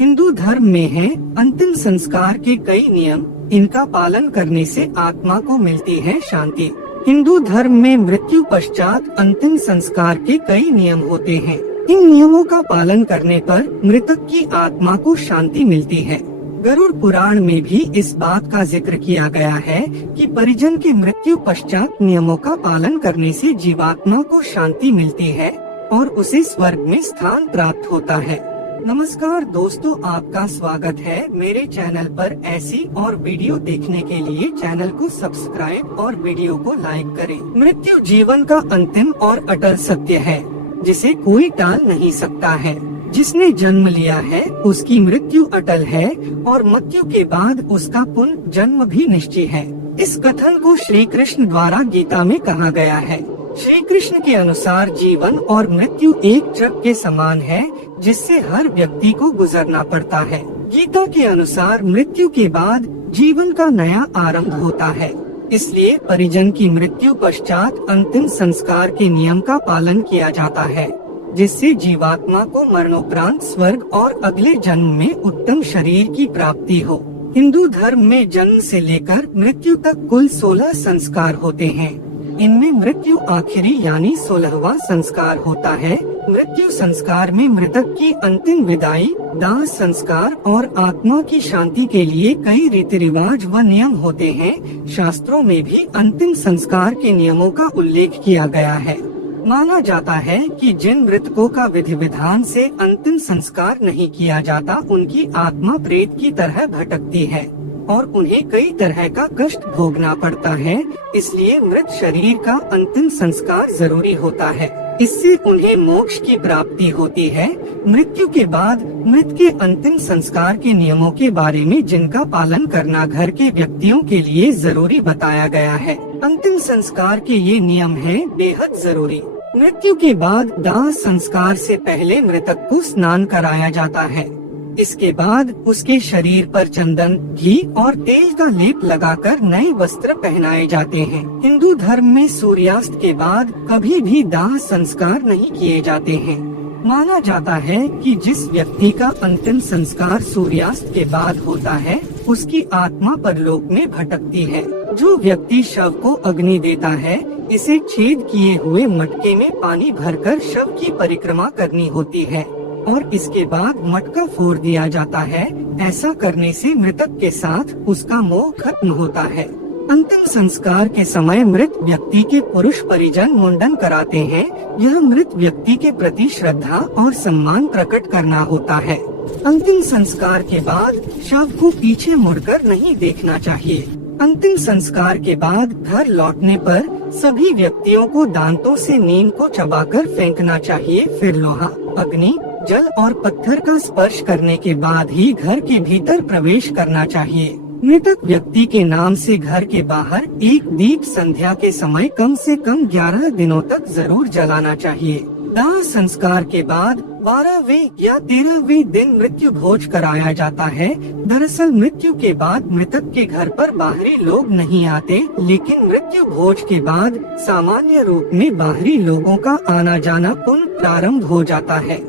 हिंदू धर्म में है अंतिम संस्कार के कई नियम, इनका पालन करने से आत्मा को मिलती है शांति। हिंदू धर्म में मृत्यु पश्चात अंतिम संस्कार के कई नियम होते हैं। इन नियमों का पालन करने पर मृतक की आत्मा को शांति मिलती है। गरुड़ पुराण में भी इस बात का जिक्र किया गया है कि परिजन के मृत्यु पश्चात नियमों का पालन करने से जीवात्मा को शांति मिलती है और उसे स्वर्ग में स्थान प्राप्त होता है। नमस्कार दोस्तों, आपका स्वागत है मेरे चैनल पर। ऐसी और वीडियो देखने के लिए चैनल को सब्सक्राइब और वीडियो को लाइक करें। मृत्यु जीवन का अंतिम और अटल सत्य है, जिसे कोई टाल नहीं सकता है। जिसने जन्म लिया है उसकी मृत्यु अटल है और मृत्यु के बाद उसका पुनः जन्म भी निश्चय है। इस कथन को श्री कृष्ण द्वारा गीता में कहा गया है। श्री कृष्ण के अनुसार जीवन और मृत्यु एक ट्रक के समान है, जिससे हर व्यक्ति को गुजरना पड़ता है। गीता के अनुसार मृत्यु के बाद जीवन का नया आरंभ होता है। इसलिए परिजन की मृत्यु पश्चात अंतिम संस्कार के नियम का पालन किया जाता है, जिससे जीवात्मा को मरणोपरांत स्वर्ग और अगले जन्म में उत्तम शरीर की प्राप्ति हो। हिंदू धर्म में जन्म से लेकर मृत्यु तक कुल 16 संस्कार होते हैं। इनमें मृत्यु आखिरी यानी 16वां संस्कार होता है। मृत्यु संस्कार में मृतक की अंतिम विदाई, दाह संस्कार और आत्मा की शांति के लिए कई रीति रिवाज व नियम होते हैं। शास्त्रों में भी अंतिम संस्कार के नियमों का उल्लेख किया गया है। माना जाता है कि जिन मृतकों का विधि विधान से अंतिम संस्कार नहीं किया जाता, उनकी आत्मा प्रेत की तरह भटकती है और उन्हें कई तरह का कष्ट भोगना पड़ता है। इसलिए मृत शरीर का अंतिम संस्कार जरूरी होता है। इससे उन्हें मोक्ष की प्राप्ति होती है। मृत्यु के बाद मृत के अंतिम संस्कार के नियमों के बारे में जिनका पालन करना घर के व्यक्तियों के लिए जरूरी बताया गया है। अंतिम संस्कार के ये नियम हैं बेहद जरूरी। मृत्यु के बाद दाह संस्कार से पहले मृतक को स्नान कराया जाता है। इसके बाद उसके शरीर पर चंदन, घी और तेल का लेप लगाकर नए वस्त्र पहनाए जाते हैं। हिंदू धर्म में सूर्यास्त के बाद कभी भी दाह संस्कार नहीं किए जाते हैं। माना जाता है कि जिस व्यक्ति का अंतिम संस्कार सूर्यास्त के बाद होता है, उसकी आत्मा परलोक में भटकती है। जो व्यक्ति शव को अग्नि देता है, इसे छेद किए हुए मटके में पानी भरकर शव की परिक्रमा करनी होती है और इसके बाद मटका फोड़ दिया जाता है। ऐसा करने से मृतक के साथ उसका मोह खत्म होता है। अंतिम संस्कार के समय मृत व्यक्ति के पुरुष परिजन मुंडन कराते हैं। यह मृत व्यक्ति के प्रति श्रद्धा और सम्मान प्रकट करना होता है। अंतिम संस्कार के बाद शव को पीछे मुड़कर नहीं देखना चाहिए। अंतिम संस्कार के बाद घर लौटने पर सभी व्यक्तियों को दांतों से नीम को चबाकर फेंकना चाहिए। फिर लोहा, अग्नि, जल और पत्थर का स्पर्श करने के बाद ही घर के भीतर प्रवेश करना चाहिए। मृतक व्यक्ति के नाम से घर के बाहर एक दीप संध्या के समय कम से कम 11 दिनों तक जरूर जलाना चाहिए। दाह संस्कार के बाद 12वें या 13वें दिन मृत्यु भोज कराया जाता है। दरअसल मृत्यु के बाद मृतक के घर पर बाहरी लोग नहीं आते, लेकिन मृत्यु भोज के बाद सामान्य रूप में बाहरी लोगों का आना जाना पुनः प्रारंभ हो जाता है।